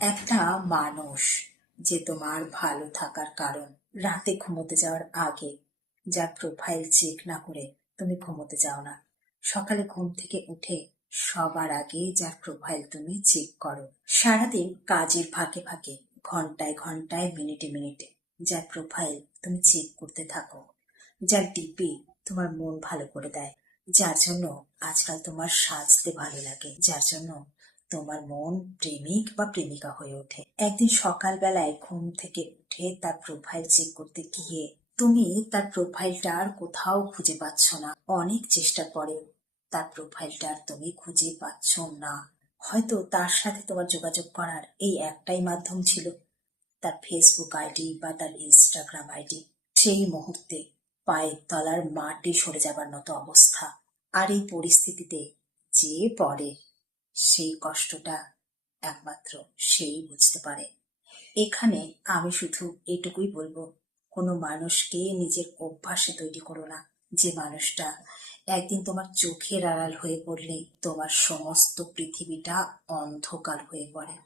একটা মানুষ যে তোমার ভালো থাকার কারণ, রাতে ঘুমোতে যাওয়ার আগে যার প্রোফাইল চেক না করে তুমি ঘুমোতে যাও না, সকালে ঘুম থেকে উঠে সবার আগে যার প্রোফাইল তুমি চেক করো, সারাদিন কাজের ফাঁকে ফাঁকে ঘন্টায় ঘন্টায় মিনিটে মিনিটে যার প্রোফাইল তুমি চেক করতে থাকো, যার ডিপি তোমার মন ভালো করে দেয়, যার জন্য আজকাল তোমার সাজতে ভালো লাগে, যার জন্য তোমার মন প্রেমিক বা প্রেমিকা হয়ে ওঠে। একদিন সকালবেলায় ঘুম থেকে উঠে তার প্রোফাইল চেক করতে গিয়ে তুমি তার প্রোফাইলটা আর কোথাও খুঁজে পাচ্ছ না। অনেক চেষ্টার পরেও তার প্রোফাইলটা আর তুমি খুঁজে পাচ্ছ না। হয়তো তার সাথে তোমার যোগাযোগ করার এই একটাই মাধ্যম ছিল, তার ফেসবুক আইডি বা তার ইনস্টাগ্রাম আইডি। সেই মুহূর্তে পায়ের তলার মাটি সরে যাবার মতো অবস্থা। আর এই পরিস্থিতিতে যে পড়ে সেই কষ্টটা একমাত্র সেই বুঝতে পারে। এখানে আমি শুধু এটুকুই বলবো, কোনো মানুষকে নিজের অভ্যাসে তৈরি করো না যে মানুষটা একদিন তোমার চোখের আড়াল হয়ে পড়লে তোমার সমস্ত পৃথিবীটা অন্ধকার হয়ে পড়ে।